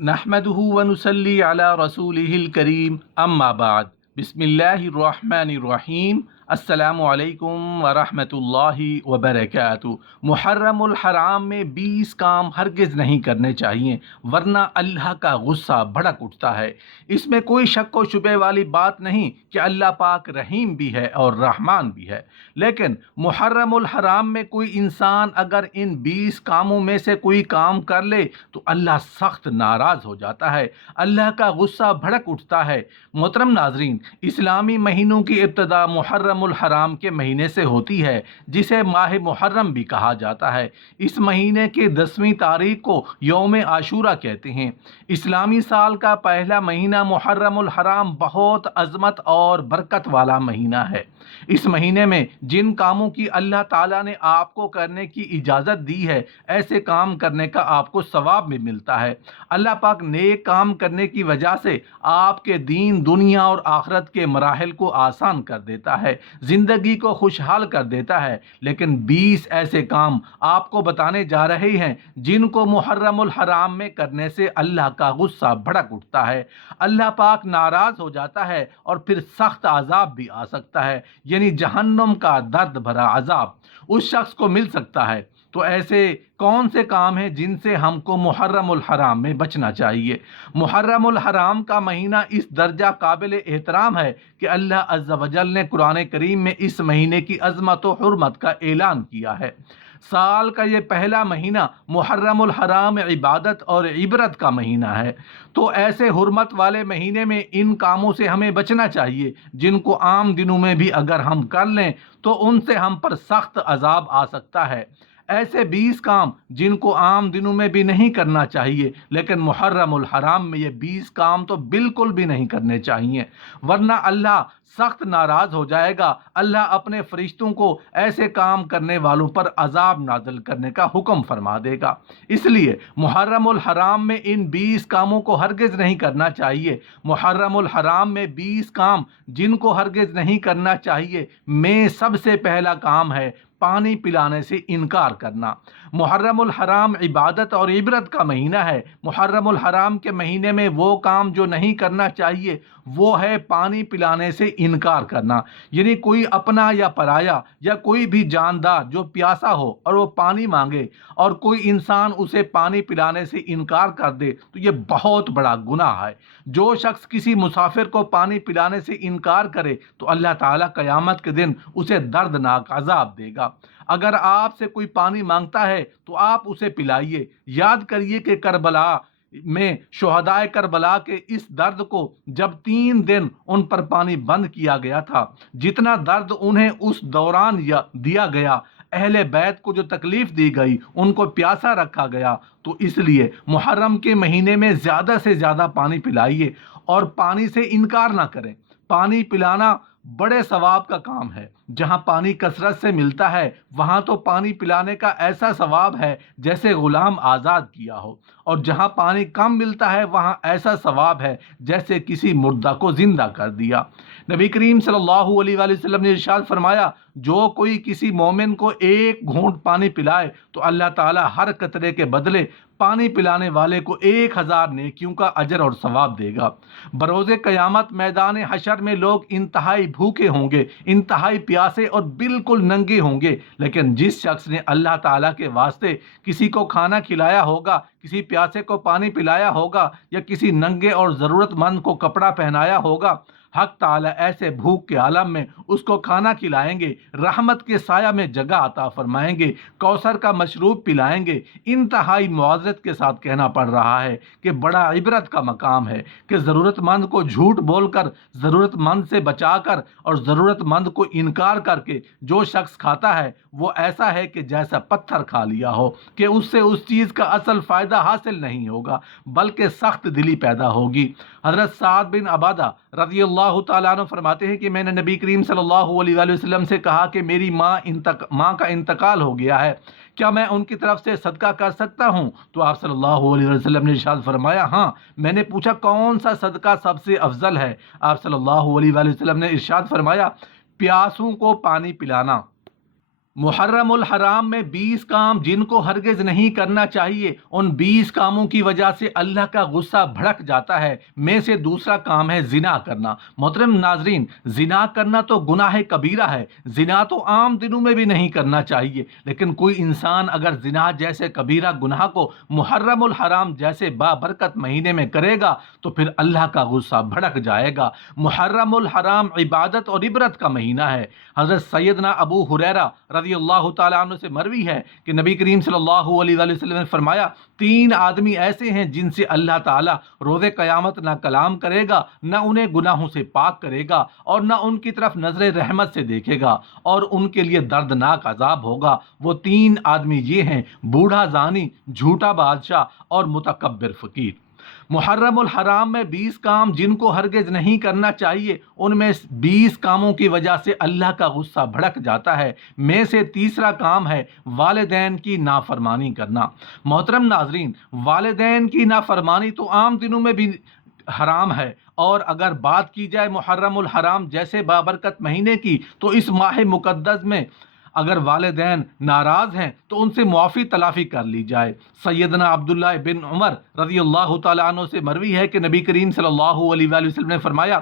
نحمده ونصلي على رسوله الكريم اما بعد بسم اللہ الرحمن الرحیم السلام علیکم ورحمۃ اللہ وبرکاتہ۔ محرم الحرام میں 20 کام ہرگز نہیں کرنے چاہیے ورنہ اللہ کا غصہ بھڑک اٹھتا ہے۔ اس میں کوئی شک و شبے والی بات نہیں کہ اللہ پاک رحیم بھی ہے اور رحمان بھی ہے، لیکن محرم الحرام میں کوئی انسان اگر ان 20 کاموں میں سے کوئی کام کر لے تو اللہ سخت ناراض ہو جاتا ہے، اللہ کا غصہ بھڑک اٹھتا ہے۔ محترم ناظرین، اسلامی مہینوں کی ابتدا محرم الحرام کے مہینے سے ہوتی ہے، جسے ماہ محرم بھی کہا جاتا ہے۔ اس مہینے کی 10ویں تاریخ کو یوم عاشورہ کہتے ہیں۔ اسلامی سال کا پہلا مہینہ محرم الحرام بہت عظمت اور برکت والا مہینہ ہے۔ اس مہینے میں جن کاموں کی اللہ تعالیٰ نے آپ کو کرنے کی اجازت دی ہے، ایسے کام کرنے کا آپ کو ثواب بھی ملتا ہے۔ اللہ پاک نیک کام کرنے کی وجہ سے آپ کے دین، دنیا اور آخرت کے مراحل کو آسان کر دیتا ہے، زندگی کو خوشحال کر دیتا ہے۔ لیکن 20 ایسے کام آپ کو بتانے جا رہے ہیں جن کو محرم الحرام میں کرنے سے اللہ کا غصہ بھڑک اٹھتا ہے، اللہ پاک ناراض ہو جاتا ہے اور پھر سخت عذاب بھی آ سکتا ہے، یعنی جہنم کا درد بھرا عذاب اس شخص کو مل سکتا ہے۔ تو ایسے کون سے کام ہیں جن سے ہم کو محرم الحرام میں بچنا چاہیے؟ محرم الحرام کا مہینہ اس درجہ قابل احترام ہے کہ اللہ عز و جل نے قرآن کریم میں اس مہینے کی عظمت و حرمت کا اعلان کیا ہے۔ سال کا یہ پہلا مہینہ محرم الحرام عبادت اور عبرت کا مہینہ ہے، تو ایسے حرمت والے مہینے میں ان کاموں سے ہمیں بچنا چاہیے جن کو عام دنوں میں بھی اگر ہم کر لیں تو ان سے ہم پر سخت عذاب آ سکتا ہے۔ ایسے 20 کام جن کو عام دنوں میں بھی نہیں کرنا چاہیے، لیکن محرم الحرام میں یہ 20 کام تو بالکل بھی نہیں کرنے چاہیے، ورنہ اللہ سخت ناراض ہو جائے گا۔ اللہ اپنے فرشتوں کو ایسے کام کرنے والوں پر عذاب نازل کرنے کا حکم فرما دے گا۔ اس لیے محرم الحرام میں ان 20 کاموں کو ہرگز نہیں کرنا چاہیے۔ محرم الحرام میں 20 کام جن کو ہرگز نہیں کرنا چاہیے میں سب سے پہلا کام ہے پانی پلانے سے انکار کرنا۔ محرم الحرام عبادت اور عبرت کا مہینہ ہے۔ محرم الحرام کے مہینے میں وہ کام جو نہیں کرنا چاہیے وہ ہے پانی پلانے سے انکار کرنا، یعنی کوئی اپنا یا پرایا یا کوئی بھی جاندار جو پیاسا ہو اور وہ پانی مانگے اور کوئی انسان اسے پانی پلانے سے انکار کر دے تو یہ بہت بڑا گناہ ہے۔ جو شخص کسی مسافر کو پانی پلانے سے انکار کرے تو اللہ تعالیٰ قیامت کے دن اسے دردناک عذاب دے گا۔ اگر آپ سے کوئی پانی مانگتا ہے تو آپ اسے پلائیے۔ یاد کریے کہ کربلا میں شہدائے کربلا کے اس درد کو جب 3 دن ان پر پانی بند کیا گیا تھا، جتنا درد انہیں اس دوران دیا گیا، اہل بیت کو جو تکلیف دی گئی، ان کو پیاسا رکھا گیا، تو اس لیے محرم کے مہینے میں زیادہ سے زیادہ پانی پلائیے اور پانی سے انکار نہ کریں۔ پانی پلانا بڑے ثواب کا کام ہے۔ جہاں پانی کثرت سے ملتا ہے وہاں تو پانی پلانے کا ایسا ثواب ہے جیسے غلام آزاد کیا ہو، اور جہاں پانی کم ملتا ہے وہاں ایسا ثواب ہے جیسے کسی مردہ کو زندہ کر دیا۔ نبی کریم صلی اللہ علیہ وآلہ وسلم نے ارشاد فرمایا، جو کوئی کسی مومن کو 1 گھونٹ پانی پلائے تو اللہ تعالیٰ ہر قطرے کے بدلے پانی پلانے والے کو 1000 نیکیوں کا اجر اور ثواب دے گا۔ بروز قیامت میدان حشر میں لوگ انتہائی بھوکے ہوں گے، انتہائی پیاسے اور بالکل ننگے ہوں گے، لیکن جس شخص نے اللہ تعالیٰ کے واسطے کسی کو کھانا کھلایا ہوگا، کسی پیاسے کو پانی پلایا ہوگا یا کسی ننگے اور ضرورت مند کو کپڑا پہنایا ہوگا، حق تعالیٰ ایسے بھوک کے عالم میں اس کو کھانا کھلائیں گے، رحمت کے سایہ میں جگہ عطا فرمائیں گے، کوثر کا مشروب پلائیں گے۔ انتہائی معذرت کے ساتھ کہنا پڑ رہا ہے کہ بڑا عبرت کا مقام ہے کہ ضرورت مند کو جھوٹ بول کر، ضرورت مند سے بچا کر اور ضرورت مند کو انکار کر کے جو شخص کھاتا ہے وہ ایسا ہے کہ جیسا پتھر کھا لیا ہو، کہ اس سے اس چیز کا اصل فائدہ حاصل نہیں ہوگا بلکہ سخت دلی پیدا ہوگی۔ حضرت سعد بن عبادہ رضی اللہ تعالیٰ عنہ فرماتے ہیں کہ میں نے نبی کریم صلی اللہ علیہ وآلہ وسلم سے کہا کہ میری ماں کا انتقال ہو گیا ہے، کیا میں ان کی طرف سے صدقہ کر سکتا ہوں؟ تو آپ صلی اللہ علیہ وسلم نے ارشاد فرمایا، ہاں۔ میں نے پوچھا کون سا صدقہ سب سے افضل ہے؟ آپ صلی اللہ علیہ وسلم نے ارشاد فرمایا، پیاسوں کو پانی پلانا۔ محرم الحرام میں 20 کام جن کو ہرگز نہیں کرنا چاہیے، ان 20 کاموں کی وجہ سے اللہ کا غصہ بھڑک جاتا ہے۔ میں سے دوسرا کام ہے زنا کرنا۔ محترم ناظرین، زنا کرنا تو گناہ کبیرہ ہے۔ زنا تو عام دنوں میں بھی نہیں کرنا چاہیے، لیکن کوئی انسان اگر زنا جیسے کبیرہ گناہ کو محرم الحرام جیسے بابرکت مہینے میں کرے گا تو پھر اللہ کا غصہ بھڑک جائے گا۔ محرم الحرام عبادت اور عبرت کا مہینہ ہے۔ حضرت سیدنا ابو ہریرہ رضی اللہ تعالیٰ عنہ سے مروی ہے کہ نبی کریم صلی اللہ علیہ وآلہ وسلم نے فرمایا، 3 آدمی ایسے ہیں جن سے اللہ تعالیٰ روز قیامت نہ کلام کرے گا، نہ انہیں گناہوں سے پاک کرے گا، اور نہ ان کی طرف نظر رحمت سے دیکھے گا، اور ان کے لیے دردناک عذاب ہوگا۔ وہ 3 آدمی یہ ہیں: بوڑھا زانی، جھوٹا بادشاہ اور متکبر فقیر۔ محرم الحرام میں 20 کام جن کو ہرگز نہیں کرنا چاہیے، ان میں 20 کاموں کی وجہ سے اللہ کا غصہ بھڑک جاتا ہے۔ میں سے تیسرا کام ہے والدین کی نافرمانی کرنا۔ محترم ناظرین، والدین کی نافرمانی تو عام دنوں میں بھی حرام ہے، اور اگر بات کی جائے محرم الحرام جیسے بابرکت مہینے کی، تو اس ماہ مقدس میں اگر والدین ناراض ہیں تو ان سے معافی تلافی کر لی جائے۔ سیدنا عبداللہ بن عمر رضی اللہ تعالیٰ عنہ سے مروی ہے کہ نبی کریم صلی اللہ علیہ وآلہ وسلم نے فرمایا،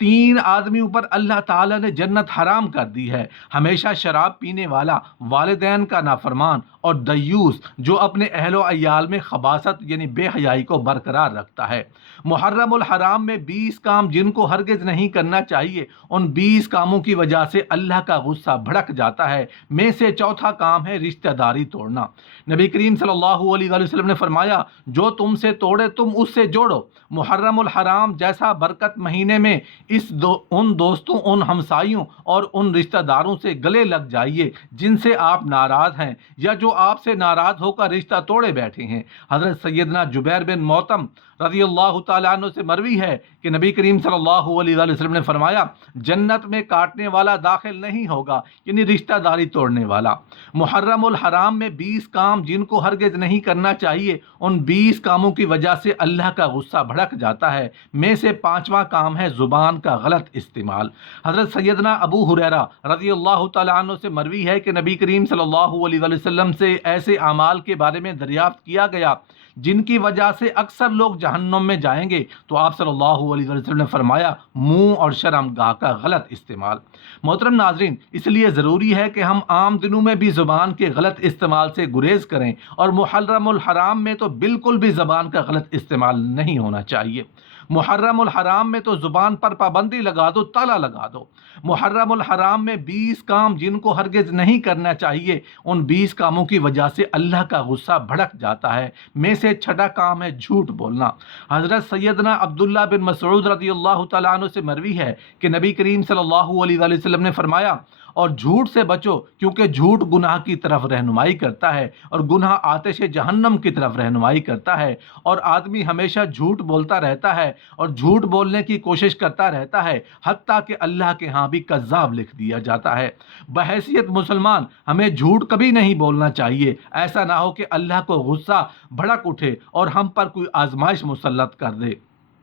3 آدمیوں پر اللہ تعالیٰ نے جنت حرام کر دی ہے: ہمیشہ شراب پینے والا، والدین کا نافرمان، اور دیوس جو اپنے اہل و عیال میں خباثت یعنی بے حیائی کو برقرار رکھتا ہے۔ محرم الحرام میں 20 کام جن کو ہرگز نہیں کرنا چاہیے، ان 20 کاموں کی وجہ سے اللہ کا غصہ بھڑک جاتا ہے۔ میں سے چوتھا کام ہے رشتہ داری توڑنا۔ نبی کریم صلی اللہ علیہ وآلہ وسلم نے فرمایا، جو تم سے توڑے تم اس سے جوڑو۔ محرم الحرام جیسا برکت مہینے میں ان دوستوں، ان ہمسائیوں اور ان رشتہ داروں سے گلے لگ جائیے جن سے آپ ناراض ہیں یا جو آپ سے ناراض ہو کر رشتہ توڑے بیٹھے ہیں۔ حضرت سیدنا جبیر بن موتم رضی اللہ تعالیٰ عنہ سے مروی ہے کہ نبی کریم صلی اللہ علیہ وآلہ وسلم نے فرمایا، جنت میں کاٹنے والا داخل نہیں ہوگا، یعنی رشتہ داری توڑنے والا۔ محرم الحرام میں 20 کام جن کو ہرگز نہیں کرنا چاہیے، ان 20 کاموں کی وجہ سے اللہ کا غصہ بھڑک جاتا ہے۔ میں سے 5واں کام ہے زبان کا غلط استعمال۔ حضرت سیدنا ابو ہریرہ رضی اللہ تعالیٰ عنہ سے مروی ہے کہ نبی کریم صلی اللہ علیہ وآلہ وسلم سے ایسے اعمال کے بارے میں دریافت کیا گیا جن کی وجہ سے اکثر لوگ جہنم میں جائیں گے، تو آپ صلی اللہ علیہ وسلم نے فرمایا، منہ اور شرمگاہ کا غلط استعمال۔ محترم ناظرین، اس لیے ضروری ہے کہ ہم عام دنوں میں بھی زبان کے غلط استعمال سے گریز کریں، اور محرم الحرام میں تو بالکل بھی زبان کا غلط استعمال نہیں ہونا چاہیے۔ محرم الحرام میں تو زبان پر پابندی لگا دو، تالا لگا دو۔ محرم الحرام میں 20 کام جن کو ہرگز نہیں کرنا چاہیے، ان 20 کاموں کی وجہ سے اللہ کا غصہ بھڑک جاتا ہے۔ میں سے 6واں کام ہے جھوٹ بولنا۔ حضرت سیدنا عبداللہ بن مسعود رضی اللہ تعالیٰ عنہ سے مروی ہے کہ نبی کریم صلی اللہ علیہ وآلہ وسلم نے فرمایا، اور جھوٹ سے بچو، کیونکہ جھوٹ گناہ کی طرف رہنمائی کرتا ہے، اور گناہ آتش جہنم کی طرف رہنمائی کرتا ہے، اور آدمی ہمیشہ جھوٹ بولتا رہتا ہے اور جھوٹ بولنے کی کوشش کرتا رہتا ہے، حتیٰ کہ اللہ کے ہاں بھی کذاب لکھ دیا جاتا ہے۔ بحیثیت مسلمان ہمیں جھوٹ کبھی نہیں بولنا چاہیے، ایسا نہ ہو کہ اللہ کو غصہ بھڑک اٹھے اور ہم پر کوئی آزمائش مسلط کر دے۔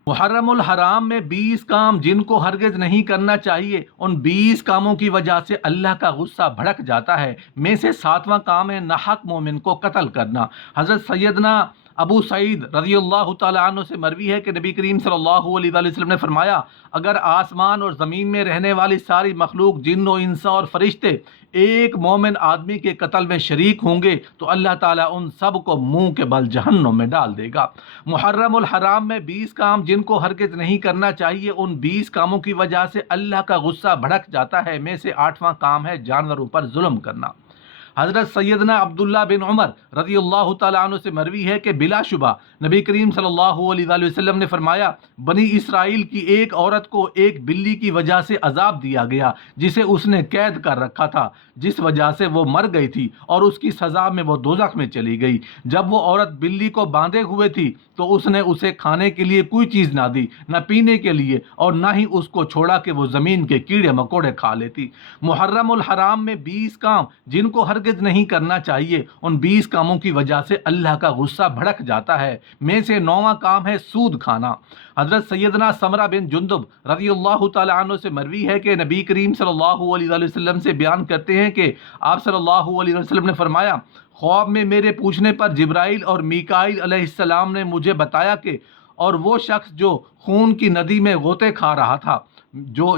محرم الحرام میں 20 کام جن کو ہرگز نہیں کرنا چاہیے، ان 20 کاموں کی وجہ سے اللہ کا غصہ بھڑک جاتا ہے۔ میں سے 7واں کام ہے ناحق مومن کو قتل کرنا۔ حضرت سیدنا ابو سعید رضی اللہ تعالیٰ عنہ سے مروی ہے کہ نبی کریم صلی اللہ علیہ وآلہ وسلم نے فرمایا، اگر آسمان اور زمین میں رہنے والی ساری مخلوق، جن و انس اور فرشتے ایک مومن آدمی کے قتل میں شریک ہوں گے تو اللہ تعالیٰ ان سب کو منہ کے بل جہنم میں ڈال دے گا۔ محرم الحرام میں 20 کام جن کو ہرگز نہیں کرنا چاہیے، ان 20 کاموں کی وجہ سے اللہ کا غصہ بھڑک جاتا ہے۔ میں سے 8واں کام ہے جانوروں پر ظلم کرنا۔ حضرت سیدنا عبداللہ بن عمر رضی اللہ تعالیٰ عنہ سے مروی ہے کہ بلا شبہ نبی کریم صلی اللہ علیہ وآلہ وسلم نے فرمایا، بنی اسرائیل کی ایک عورت کو ایک بلی کی وجہ سے عذاب دیا گیا جسے اس نے قید کر رکھا تھا، جس وجہ سے وہ مر گئی تھی، اور اس کی سزا میں وہ دوزخ میں چلی گئی۔ جب وہ عورت بلی کو باندھے ہوئے تھی تو اس نے اسے کھانے کے لیے کوئی چیز نہ دی، نہ پینے کے لیے، اور نہ ہی اس کو چھوڑا کہ وہ زمین کے کیڑے مکوڑے کھا لیتی۔ محرم الحرام میں 20 کام جن کو ہرگز نہیں کرنا چاہیے، ان 20 کاموں کی وجہ سے اللہ کا غصہ بھڑک جاتا ہے۔ میں سے 9واں کام ہے سود کھانا۔ حضرت سیدنا سمرہ بن جندب رضی اللہ تعالی عنہ سے مروی ہے کہ نبی کریم صلی اللہ علیہ وآلہ وسلم سے بیان کرتے ہیں کہ آپ صلی اللہ علیہ وسلم نے فرمایا، خواب میں میرے پوچھنے پر جبرائیل اور میکائیل علیہ السلام نے مجھے بتایا کہ اور وہ شخص جو خون کی ندی میں غوطے کھا رہا تھا،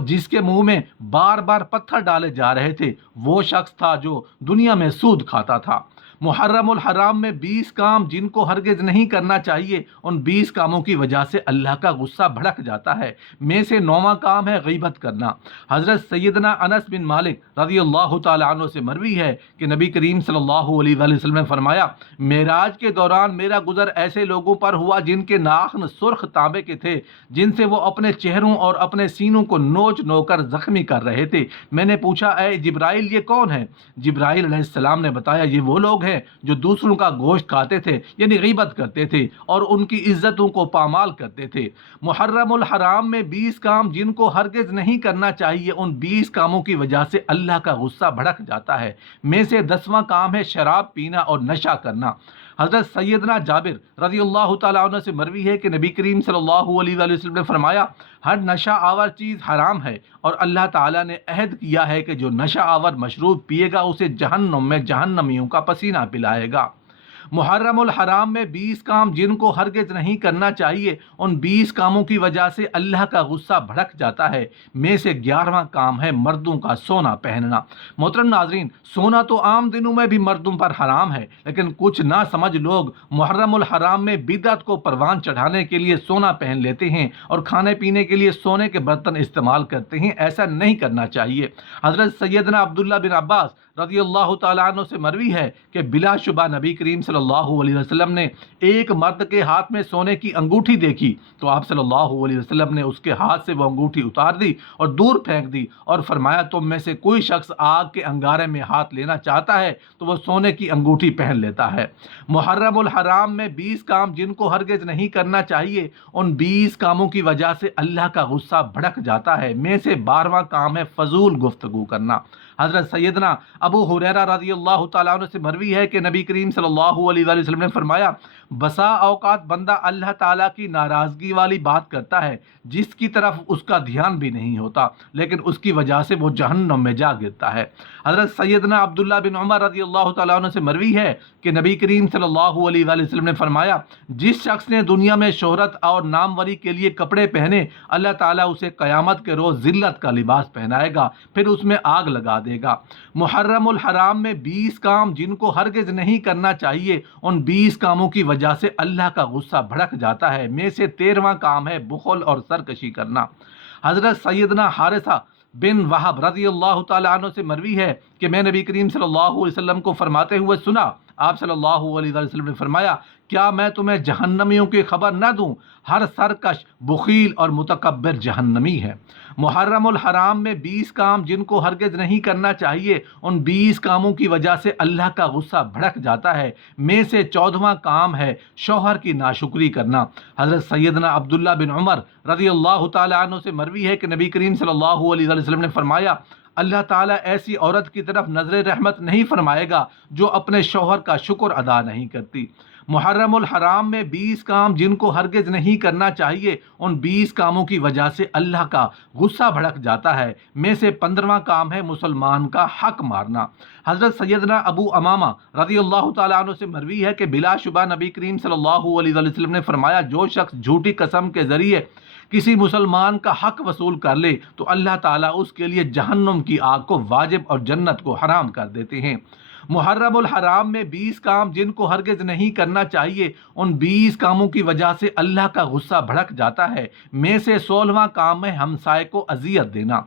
جس کے منہ میں بار بار پتھر ڈالے جا رہے تھے، وہ شخص تھا جو دنیا میں سود کھاتا تھا۔ محرم الحرام میں 20 کام جن کو ہرگز نہیں کرنا چاہیے، ان 20 کاموں کی وجہ سے اللہ کا غصہ بھڑک جاتا ہے۔ میں سے 9واں کام ہے غیبت کرنا۔ حضرت سیدنا انس بن مالک رضی اللہ تعالی عنہ سے مروی ہے کہ نبی کریم صلی اللہ علیہ وآلہ وسلم نے فرمایا، معراج کے دوران میرا گزر ایسے لوگوں پر ہوا جن کے ناخن سرخ تانبے کے تھے، جن سے وہ اپنے چہروں اور اپنے سینوں کو نوچ نوچ کر زخمی کر رہے تھے۔ میں نے پوچھا، اے جبرائیل یہ کون ہے؟ جبرائیل علیہ السلام نے بتایا، یہ وہ لوگ ہیں جو دوسروں کا گوشت کھاتے تھے، یعنی غیبت کرتے تھے اور ان کی عزتوں کو پامال کرتے تھے۔ محرم الحرام میں 20 کام جن کو ہرگز نہیں کرنا چاہیے، ان 20 کاموں کی وجہ سے اللہ کا غصہ بھڑک جاتا ہے۔ میں سے 10واں کام ہے شراب پینا اور نشہ کرنا۔ حضرت سیدنا جابر رضی اللہ تعالیٰ عنہ سے مروی ہے کہ نبی کریم صلی اللہ علیہ وآلہ وسلم نے فرمایا، ہر نشہ آور چیز حرام ہے، اور اللہ تعالیٰ نے عہد کیا ہے کہ جو نشہ آور مشروب پیے گا اسے جہنم میں جہنمیوں کا پسینہ پلائے گا۔ محرم الحرام میں 20 کام جن کو ہرگز نہیں کرنا چاہیے، ان 20 کاموں کی وجہ سے اللہ کا غصہ بھڑک جاتا ہے۔ میں سے 11واں کام ہے مردوں کا سونا پہننا۔ محترم ناظرین، سونا تو عام دنوں میں بھی مردوں پر حرام ہے، لیکن کچھ نہ سمجھ لوگ محرم الحرام میں بدعت کو پروان چڑھانے کے لیے سونا پہن لیتے ہیں اور کھانے پینے کے لیے سونے کے برتن استعمال کرتے ہیں۔ ایسا نہیں کرنا چاہیے۔ حضرت سیدنا عبداللہ بن عباس رضی اللہ تعالیٰ عنہ سے مروی ہے کہ بلا شبہ نبی کریم صلی اللہ علیہ وسلم نے ایک مرد کے ہاتھ میں سونے کی انگوٹھی دیکھی تو آپ صلی اللہ علیہ وسلم نے اس کے ہاتھ سے وہ انگوٹھی اتار دی اور دور پھینک دی اور فرمایا، تم میں سے کوئی شخص آگ کے انگارے میں ہاتھ لینا چاہتا ہے تو وہ سونے کی انگوٹھی پہن لیتا ہے۔ محرم الحرام میں 20 کام جن کو ہرگز نہیں کرنا چاہیے، ان 20 کاموں کی وجہ سے اللہ کا غصہ بھڑک جاتا ہے۔ میں سے 12واں کام ہے فضول گفتگو کرنا۔ حضرت سیدنا ابو ہریرہ رضی اللہ تعالیٰ عنہ سے مروی ہے کہ نبی کریم صلی اللہ علیہ وآلہ وسلم نے فرمایا، بسا اوقات بندہ اللہ تعالیٰ کی ناراضگی والی بات کرتا ہے جس کی طرف اس کا دھیان بھی نہیں ہوتا، لیکن اس کی وجہ سے وہ جہنم میں جا گرتا ہے۔ حضرت سیدنا عبداللہ بن عمر رضی اللہ تعالیٰ عنہ سے مروی ہے کہ نبی کریم صلی اللہ علیہ وآلہ وسلم نے فرمایا، جس شخص نے دنیا میں شہرت اور ناموری کے لیے کپڑے پہنے، اللہ تعالیٰ اسے قیامت کے روز ذلت کا لباس پہنائے گا، پھر اس میں آگ لگا دے گا۔ محرم الحرام میں 20 کام جن کو ہرگز نہیں کرنا چاہیے، ان 20 کاموں کی وجہ سے اللہ کا غصہ بھڑک جاتا ہے۔ میں سے 13واں کام ہے بخل اور سرکشی کرنا۔ حضرت سیدنا حارثہ بن وہب رضی اللہ تعالیٰ عنہ سے مروی ہے کہ میں نبی کریم صلی اللہ علیہ وسلم کو فرماتے ہوئے سنا، آپ صلی اللہ علیہ وسلم نے فرمایا، کیا میں تمہیں جہنمیوں کی خبر نہ دوں؟ ہر سرکش، بخیل اور متکبر جہنمی ہے۔ محرم الحرام میں 20 کام جن کو ہرگز نہیں کرنا چاہیے، ان 20 کاموں کی وجہ سے اللہ کا غصہ بھڑک جاتا ہے۔ میں سے 14واں کام ہے شوہر کی ناشکری کرنا۔ حضرت سیدنا عبداللہ بن عمر رضی اللہ تعالیٰ عنہ سے مروی ہے کہ نبی کریم صلی اللہ علیہ وسلم نے فرمایا، اللہ تعالیٰ ایسی عورت کی طرف نظر رحمت نہیں فرمائے گا جو اپنے شوہر کا شکر ادا نہیں کرتی۔ محرم الحرام میں 20 کام جن کو ہرگز نہیں کرنا چاہیے، ان 20 کاموں کی وجہ سے اللہ کا غصہ بھڑک جاتا ہے۔ میں سے 15واں کام ہے مسلمان کا حق مارنا۔ حضرت سیدنا ابو امامہ رضی اللہ تعالیٰ عنہ سے مروی ہے کہ بلا شبہ نبی کریم صلی اللہ علیہ وسلم نے فرمایا، جو شخص جھوٹی قسم کے ذریعے کسی مسلمان کا حق وصول کر لے تو اللہ تعالیٰ اس کے لیے جہنم کی آگ کو واجب اور جنت کو حرام کر دیتے ہیں۔ محرم الحرام میں 20 کام جن کو ہرگز نہیں کرنا چاہیے، ان 20 کاموں کی وجہ سے اللہ کا غصہ بھڑک جاتا ہے۔ میں سے 16واں کام ہے ہمسائے کو اذیت دینا۔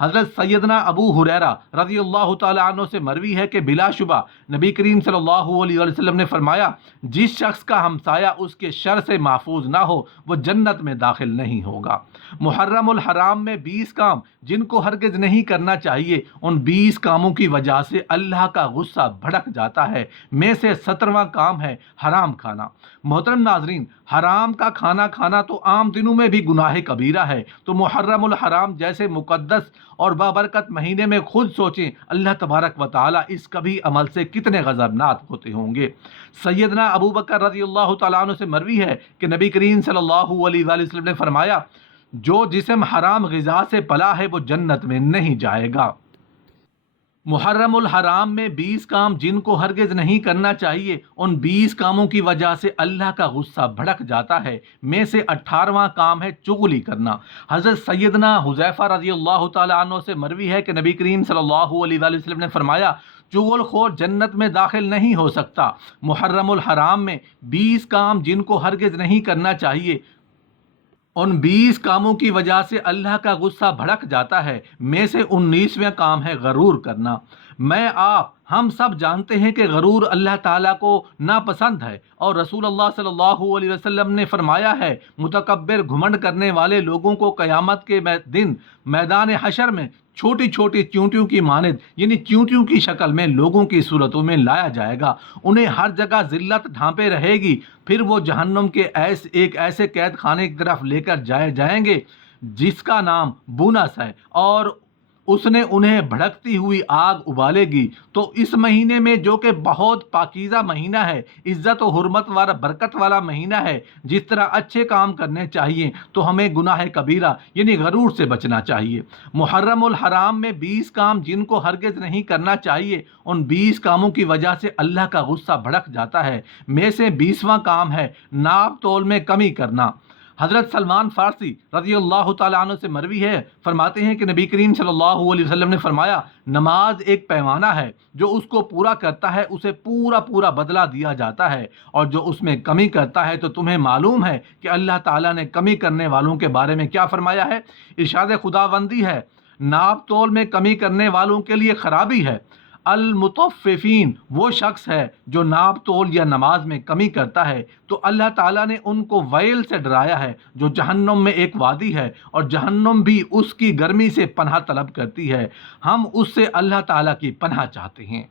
حضرت سیدنا ابو ہریرہ رضی اللہ تعالیٰ عنہ سے مروی ہے کہ بلا شبہ نبی کریم صلی اللہ علیہ وسلم نے فرمایا، جس شخص کا ہمسایہ اس کے شر سے محفوظ نہ ہو وہ جنت میں داخل نہیں ہوگا۔ محرم الحرام میں 20 کام جن کو ہرگز نہیں کرنا چاہیے، ان 20 کاموں کی وجہ سے اللہ کا غصہ بھڑک جاتا ہے۔ میں سے 17واں کام ہے حرام کھانا۔ محترم ناظرین، حرام کا کھانا تو عام دنوں میں بھی گناہ کبیرہ ہے، تو محرم الحرام جیسے مقدس اور بابرکت مہینے میں خود سوچیں اللہ تبارک و تعالیٰ اس کبھی عمل سے کتنے غضبناک ہوتے ہوں گے۔ سیدنا ابو بکر رضی اللہ تعالیٰ عنہ سے مروی ہے کہ نبی کریم صلی اللہ علیہ وآلہ وسلم نے فرمایا، جو جسم حرام غذا سے پلا ہے وہ جنت میں نہیں جائے گا۔ محرم الحرام میں 20 کام جن کو ہرگز نہیں کرنا چاہیے، ان 20 کاموں کی وجہ سے اللہ کا غصہ بھڑک جاتا ہے۔ میں سے 18واں کام ہے چغلی کرنا۔ حضرت سیدنا حذیفہ رضی اللہ تعالیٰ عنہ سے مروی ہے کہ نبی کریم صلی اللہ علیہ وآلہ وسلم نے فرمایا، چغل خور جنت میں داخل نہیں ہو سکتا۔ محرم الحرام میں 20 کام جن کو ہرگز نہیں کرنا چاہیے، ان 20 کاموں کی وجہ سے اللہ کا غصہ بھڑک جاتا ہے۔ میں سے 19واں کام ہے غرور کرنا۔ ہم سب جانتے ہیں کہ غرور اللہ تعالیٰ کو ناپسند ہے، اور رسول اللہ صلی اللہ علیہ وسلم نے فرمایا ہے، متکبر گھمنڈ کرنے والے لوگوں کو قیامت کے دن میدان حشر میں چھوٹی چھوٹی چیونٹیوں کی مانند، یعنی چیونٹیوں کی شکل میں لوگوں کی صورتوں میں لایا جائے گا۔ انہیں ہر جگہ ذلت ڈھانپے رہے گی، پھر وہ جہنم کے ایک ایسے قید خانے کی طرف لے کر جائیں گے جس کا نام بونس ہے، اور اس نے انہیں بھڑکتی ہوئی آگ ابالے گی۔ تو اس مہینے میں، جو کہ بہت پاکیزہ مہینہ ہے، عزت و حرمت والا برکت والا مہینہ ہے، جس طرح اچھے کام کرنے چاہیے تو ہمیں گناہ کبیرہ یعنی غرور سے بچنا چاہیے۔ محرم الحرام میں 20 کام جن کو ہرگز نہیں کرنا چاہیے، ان 20 کاموں کی وجہ سے اللہ کا غصہ بھڑک جاتا ہے۔ میں سے 20واں کام ہے ناپ تول میں کمی کرنا۔ حضرت سلمان فارسی رضی اللہ تعالیٰ عنہ سے مروی ہے، فرماتے ہیں کہ نبی کریم صلی اللہ علیہ وسلم نے فرمایا، نماز ایک پیمانہ ہے، جو اس کو پورا کرتا ہے اسے پورا بدلہ دیا جاتا ہے، اور جو اس میں کمی کرتا ہے تو تمہیں معلوم ہے کہ اللہ تعالیٰ نے کمی کرنے والوں کے بارے میں کیا فرمایا ہے۔ ارشاد خداوندی ہے، ناپ تول میں کمی کرنے والوں کے لیے خرابی ہے۔ المطففین وہ شخص ہے جو ناپ تول یا نماز میں کمی کرتا ہے، تو اللہ تعالیٰ نے ان کو ویل سے ڈرایا ہے، جو جہنم میں ایک وادی ہے، اور جہنم بھی اس کی گرمی سے پناہ طلب کرتی ہے۔ ہم اس سے اللہ تعالیٰ کی پناہ چاہتے ہیں۔